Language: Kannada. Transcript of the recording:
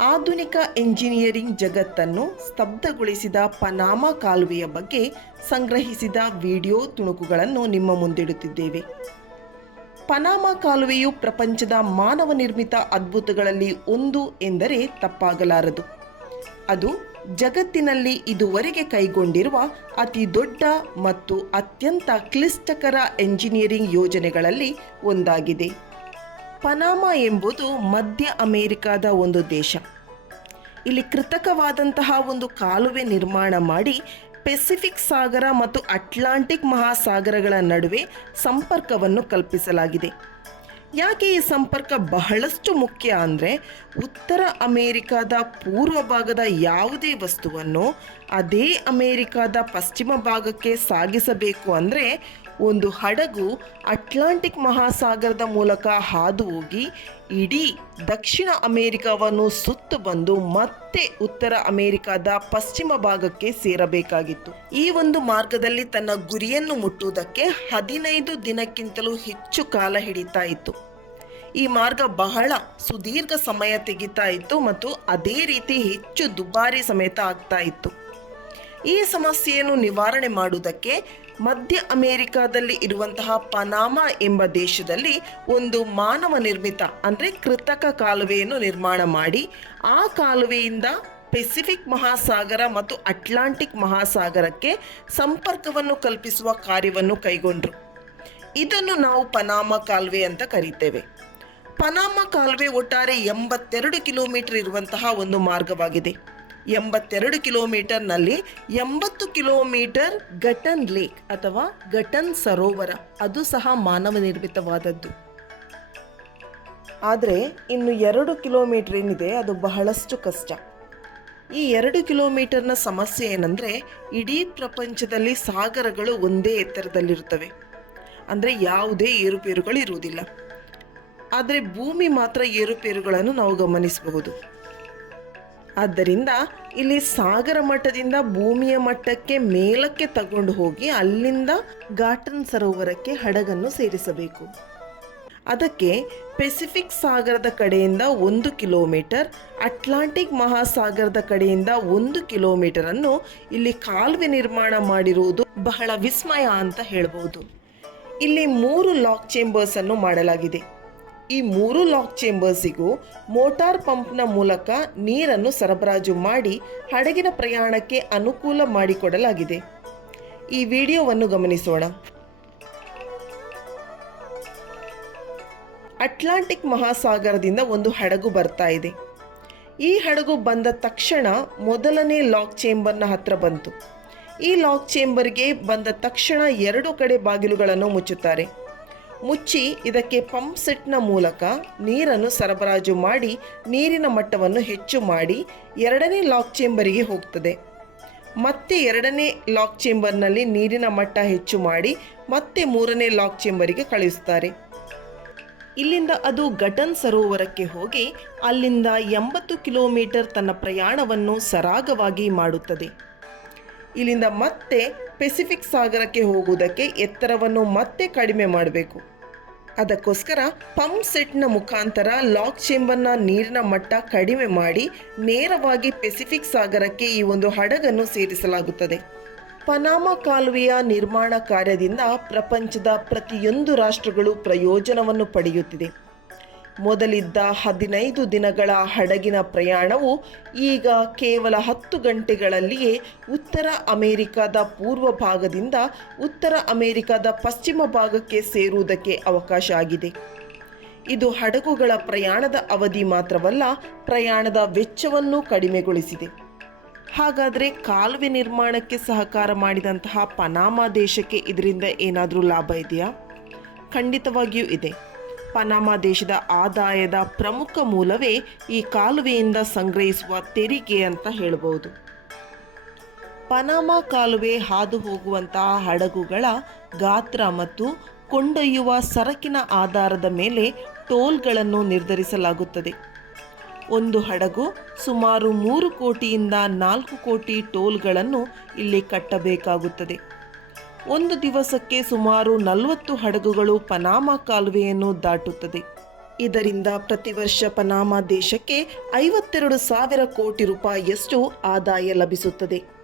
ಆಧುನಿಕ ಎಂಜಿನಿಯರಿಂಗ್ ಜಗತ್ತನ್ನು ಸ್ತಬ್ಧಗೊಳಿಸಿದ ಪನಾಮ ಕಾಲುವೆಯ ಬಗ್ಗೆ ಸಂಗ್ರಹಿಸಿದ ವಿಡಿಯೋ ತುಣುಕುಗಳನ್ನು ನಿಮ್ಮ ಮುಂದಿಡುತ್ತಿದ್ದೇವೆ. ಪನಾಮ ಕಾಲುವೆಯು ಪ್ರಪಂಚದ ಮಾನವ ನಿರ್ಮಿತ ಅದ್ಭುತಗಳಲ್ಲಿ ಒಂದು ಎಂದರೆ ತಪ್ಪಾಗಲಾರದು. ಅದು ಜಗತ್ತಿನಲ್ಲಿ ಇದುವರೆಗೆ ಕೈಗೊಂಡಿರುವ ಅತಿ ದೊಡ್ಡ ಮತ್ತು ಅತ್ಯಂತ ಕ್ಲಿಷ್ಟಕರ ಎಂಜಿನಿಯರಿಂಗ್ ಯೋಜನೆಗಳಲ್ಲಿ ಒಂದಾಗಿದೆ. ಪನಾಮ ಎಂಬುದು ಮಧ್ಯ ಅಮೆರಿಕಾದ ಒಂದು ದೇಶ. ಇಲ್ಲಿ ಕೃತಕವಾದಂತಹ ಒಂದು ಕಾಲುವೆ ನಿರ್ಮಾಣ ಮಾಡಿ ಪೆಸಿಫಿಕ್ ಸಾಗರ ಮತ್ತು ಅಟ್ಲಾಂಟಿಕ್ ಮಹಾಸಾಗರಗಳ ನಡುವೆ ಸಂಪರ್ಕವನ್ನು ಕಲ್ಪಿಸಲಾಗಿದೆ. ಯಾಕೆ ಈ ಸಂಪರ್ಕ ಬಹಳಷ್ಟು ಮುಖ್ಯ ಅಂದರೆ ಉತ್ತರ ಅಮೇರಿಕಾದ ಪೂರ್ವ ಭಾಗದ ಯಾವುದೇ ವಸ್ತುವನ್ನು ಅದೇ ಅಮೇರಿಕಾದ ಪಶ್ಚಿಮ ಭಾಗಕ್ಕೆ ಸಾಗಿಸಬೇಕು ಅಂದರೆ ಒಂದು ಹಡಗು ಅಟ್ಲಾಂಟಿಕ್ ಮಹಾಸಾಗರದ ಮೂಲಕ ಹಾದು ಹೋಗಿ ಇಡೀ ದಕ್ಷಿಣ ಅಮೇರಿಕಾವನ್ನು ಸುತ್ತು ಬಂದು ಮತ್ತೆ ಉತ್ತರ ಅಮೇರಿಕಾದ ಪಶ್ಚಿಮ ಭಾಗಕ್ಕೆ ಸೇರಬೇಕಾಗಿತ್ತು. ಈ ಒಂದು ಮಾರ್ಗದಲ್ಲಿ ತನ್ನ ಗುರಿಯನ್ನು ಮುಟ್ಟುವುದಕ್ಕೆ ಹದಿನೈದು ದಿನಕ್ಕಿಂತಲೂ ಹೆಚ್ಚು ಕಾಲ ಹಿಡಿತಾ ಇತ್ತು. ಈ ಮಾರ್ಗ ಬಹಳ ಸುದೀರ್ಘ ಸಮಯ ತೆಗಿತಾ ಇತ್ತು ಮತ್ತು ಅದೇ ರೀತಿ ಹೆಚ್ಚು ದುಬಾರಿ ಸಮೇತ ಆಗ್ತಾ ಇತ್ತು. ಈ ಸಮಸ್ಯೆಯನ್ನು ನಿವಾರಣೆ ಮಾಡುವುದಕ್ಕೆ ಮಧ್ಯ ಅಮೆರಿಕಾದಲ್ಲಿ ಇರುವಂತಹ ಪನಾಮ ಎಂಬ ದೇಶದಲ್ಲಿ ಒಂದು ಮಾನವ ನಿರ್ಮಿತ, ಅಂದರೆ ಕೃತಕ ಕಾಲುವೆಯನ್ನು ನಿರ್ಮಾಣ ಮಾಡಿ, ಆ ಕಾಲುವೆಯಿಂದ ಪೆಸಿಫಿಕ್ ಮಹಾಸಾಗರ ಮತ್ತು ಅಟ್ಲಾಂಟಿಕ್ ಮಹಾಸಾಗರಕ್ಕೆ ಸಂಪರ್ಕವನ್ನು ಕಲ್ಪಿಸುವ ಕಾರ್ಯವನ್ನು ಕೈಗೊಂಡರು. ಇದನ್ನು ನಾವು ಪನಾಮ ಕಾಲುವೆ ಅಂತ ಕರೀತೇವೆ. ಪನಾಮ ಕಾಲುವೆ ಒಟ್ಟಾರೆ ಎಂಬತ್ತೆರಡು ಕಿಲೋಮೀಟರ್ ಇರುವಂತಹ ಒಂದು ಮಾರ್ಗವಾಗಿದೆ. ಎಂಬತ್ತೆರಡು ಕಿಲೋಮೀಟರ್ನಲ್ಲಿ ಎಂಬತ್ತು ಕಿಲೋಮೀಟರ್ ಗಟನ್ ಲೇಕ್ ಅಥವಾ ಗಟನ್ ಸರೋವರ. ಅದು ಸಹ ಮಾನವ ನಿರ್ಮಿತವಾದದ್ದು ಆದರೆ ಇನ್ನು ಎರಡು ಕಿಲೋಮೀಟರ್ ಏನಿದೆ ಅದು ಬಹಳಷ್ಟು ಕಷ್ಟ. ಈ ಎರಡು ಕಿಲೋಮೀಟರ್ನ ಸಮಸ್ಯೆ ಏನಂದರೆ ಇಡೀ ಪ್ರಪಂಚದಲ್ಲಿ ಸಾಗರಗಳು ಒಂದೇ ಎತ್ತರದಲ್ಲಿರುತ್ತವೆ. ಅಂದರೆ ಯಾವುದೇ ಏರುಪೇರುಗಳು ಇರುವುದಿಲ್ಲ ಆದರೆ ಭೂಮಿ ಮಾತ್ರ ಏರುಪೇರುಗಳನ್ನು ನಾವು ಗಮನಿಸಬಹುದು. ಆದ್ದರಿಂದ ಇಲ್ಲಿ ಸಾಗರ ಮಟ್ಟದಿಂದ ಭೂಮಿಯ ಮಟ್ಟಕ್ಕೆ ಮೇಲಕ್ಕೆ ತಗೊಂಡು ಹೋಗಿ ಅಲ್ಲಿಂದ ಘಾಟನ್ ಸರೋವರಕ್ಕೆ ಹಡಗನ್ನು ಸೇರಿಸಬೇಕು. ಅದಕ್ಕೆ ಪೆಸಿಫಿಕ್ ಸಾಗರದ ಕಡೆಯಿಂದ ಒಂದು ಕಿಲೋಮೀಟರ್, ಅಟ್ಲಾಂಟಿಕ್ ಮಹಾಸಾಗರದ ಕಡೆಯಿಂದ ಒಂದು ಕಿಲೋಮೀಟರನ್ನು ಇಲ್ಲಿ ಕಾಲುವೆ ನಿರ್ಮಾಣ ಮಾಡಿರುವುದು ಬಹಳ ವಿಸ್ಮಯ ಅಂತ ಹೇಳಬಹುದು ಇಲ್ಲಿ ಮೂರು ಲಾಕ್ ಚೇಂಬರ್ಸ್ ಅನ್ನು ಮಾಡಲಾಗಿದೆ. ಈ ಮೂರು ಲಾಕ್ ಚೇಂಬರ್ಸಿಗೂ ಮೋಟಾರ್ ಪಂಪ್ನ ಮೂಲಕ ನೀರನ್ನು ಸರಬರಾಜು ಮಾಡಿ ಹಡಗಿನ ಪ್ರಯಾಣಕ್ಕೆ ಅನುಕೂಲ ಮಾಡಿಕೊಡಲಾಗಿದೆ. ಈ ವಿಡಿಯೋವನ್ನು ಗಮನಿಸೋಣ. ಅಟ್ಲಾಂಟಿಕ್ ಮಹಾಸಾಗರದಿಂದ ಒಂದು ಹಡಗು ಬರ್ತಾ ಇದೆ. ಈ ಹಡಗು ಬಂದ ತಕ್ಷಣ ಮೊದಲನೇ ಲಾಕ್ ಚೇಂಬರ್ನ ಹತ್ರ ಬಂತು. ಈ ಲಾಕ್ ಚೇಂಬರ್ಗೆ ಬಂದ ತಕ್ಷಣ ಎರಡು ಕಡೆ ಬಾಗಿಲುಗಳನ್ನು ಮುಚ್ಚುತ್ತಾರೆ. ಮುಚ್ಚಿ ಇದಕ್ಕೆ ಪಂಪ್ ಸೆಟ್ನ ಮೂಲಕ ನೀರನ್ನು ಸರಬರಾಜು ಮಾಡಿ ನೀರಿನ ಮಟ್ಟವನ್ನು ಹೆಚ್ಚು ಮಾಡಿ ಎರಡನೇ ಲಾಕ್ ಚೇಂಬರಿಗೆ ಹೋಗ್ತದೆ. ಮತ್ತೆ ಎರಡನೇ ಲಾಕ್ ಚೇಂಬರ್ನಲ್ಲಿ ನೀರಿನ ಮಟ್ಟ ಹೆಚ್ಚು ಮಾಡಿ ಮತ್ತೆ ಮೂರನೇ ಲಾಕ್ ಚೇಂಬರಿಗೆ ಕಳುಹಿಸ್ತಾರೆ. ಇಲ್ಲಿಂದ ಅದು ಘಟನ್ ಸರೋವರಕ್ಕೆ ಹೋಗಿ ಅಲ್ಲಿಂದ ಎಂಬತ್ತು ಕಿಲೋಮೀಟರ್ ತನ್ನ ಪ್ರಯಾಣವನ್ನು ಸರಾಗವಾಗಿ ಮಾಡುತ್ತದೆ. ಇಲ್ಲಿಂದ ಮತ್ತೆ ಪೆಸಿಫಿಕ್ ಸಾಗರಕ್ಕೆ ಹೋಗುವುದಕ್ಕೆ ಎತ್ತರವನ್ನು ಮತ್ತೆ ಕಡಿಮೆ ಮಾಡಬೇಕು. ಅದಕ್ಕೋಸ್ಕರ ಪಂಪ್ ಸೆಟ್ನ ಮುಖಾಂತರ ಲಾಕ್ ಚೇಂಬರ್ನ ನೀರಿನ ಮಟ್ಟ ಕಡಿಮೆ ಮಾಡಿ ನೇರವಾಗಿ ಪೆಸಿಫಿಕ್ ಸಾಗರಕ್ಕೆ ಈ ಒಂದು ಹಡಗನ್ನು ಸೇರಿಸಲಾಗುತ್ತದೆ. ಪನಾಮ ಕಾಲುವೆಯ ನಿರ್ಮಾಣ ಕಾರ್ಯದಿಂದ ಪ್ರಪಂಚದ ಪ್ರತಿಯೊಂದು ರಾಷ್ಟ್ರಗಳು ಪ್ರಯೋಜನವನ್ನು ಪಡೆಯುತ್ತಿದೆ. ಮೊದಲಿದ್ದ ಹದಿನೈದು ದಿನಗಳ ಹಡಗಿನ ಪ್ರಯಾಣವು ಈಗ ಕೇವಲ ಹತ್ತು ಗಂಟೆಗಳಲ್ಲಿಯೇ ಉತ್ತರ ಅಮೆರಿಕದ ಪೂರ್ವ ಭಾಗದಿಂದ ಉತ್ತರ ಅಮೆರಿಕದ ಪಶ್ಚಿಮ ಭಾಗಕ್ಕೆ ಸೇರುವುದಕ್ಕೆ ಅವಕಾಶ ಆಗಿದೆ. ಇದು ಹಡಗುಗಳ ಪ್ರಯಾಣದ ಅವಧಿ ಮಾತ್ರವಲ್ಲ, ಪ್ರಯಾಣದ ವೆಚ್ಚವನ್ನು ಕಡಿಮೆಗೊಳಿಸಿದೆ. ಹಾಗಾದರೆ ಕಾಲುವೆ ನಿರ್ಮಾಣಕ್ಕೆ ಸಹಕಾರ ಮಾಡಿದಂತಹ ಪನಾಮ ದೇಶಕ್ಕೆ ಇದರಿಂದ ಏನಾದರೂ ಲಾಭ ಇದೆಯಾ? ಖಂಡಿತವಾಗಿಯೂ ಇದೆ. ಪನಾಮ ದೇಶದ ಆದಾಯದ ಪ್ರಮುಖ ಮೂಲವೇ ಈ ಕಾಲುವೆಯಿಂದ ಸಂಗ್ರಹಿಸುವ ತೆರಿಗೆ ಅಂತ ಹೇಳಬಹುದು ಪನಾಮ ಕಾಲುವೆ ಹಾದು ಹೋಗುವಂತಹ ಹಡಗುಗಳ ಗಾತ್ರ ಮತ್ತು ಕೊಂಡೊಯ್ಯುವ ಸರಕಿನ ಆಧಾರದ ಮೇಲೆ ಟೋಲ್ಗಳನ್ನು ನಿರ್ಧರಿಸಲಾಗುತ್ತದೆ. ಒಂದು ಹಡಗು ಸುಮಾರು ಮೂರು ಕೋಟಿಯಿಂದ ನಾಲ್ಕು ಕೋಟಿ ಟೋಲ್ಗಳನ್ನು ಇಲ್ಲಿ ಕಟ್ಟಬೇಕಾಗುತ್ತದೆ. ಒಂದು ದಿವಸಕ್ಕೆ ಸುಮಾರು ನಲವತ್ತು ಹಡಗುಗಳು ಪನಾಮ ಕಾಲುವೆಯನ್ನು ದಾಟುತ್ತದೆ. ಇದರಿಂದ ಪ್ರತಿ ವರ್ಷ ಪನಾಮ ದೇಶಕ್ಕೆ ಐವತ್ತೆರಡು ಸಾವಿರ ಕೋಟಿ ರೂಪಾಯಿಯಷ್ಟು ಆದಾಯ ಲಭಿಸುತ್ತದೆ.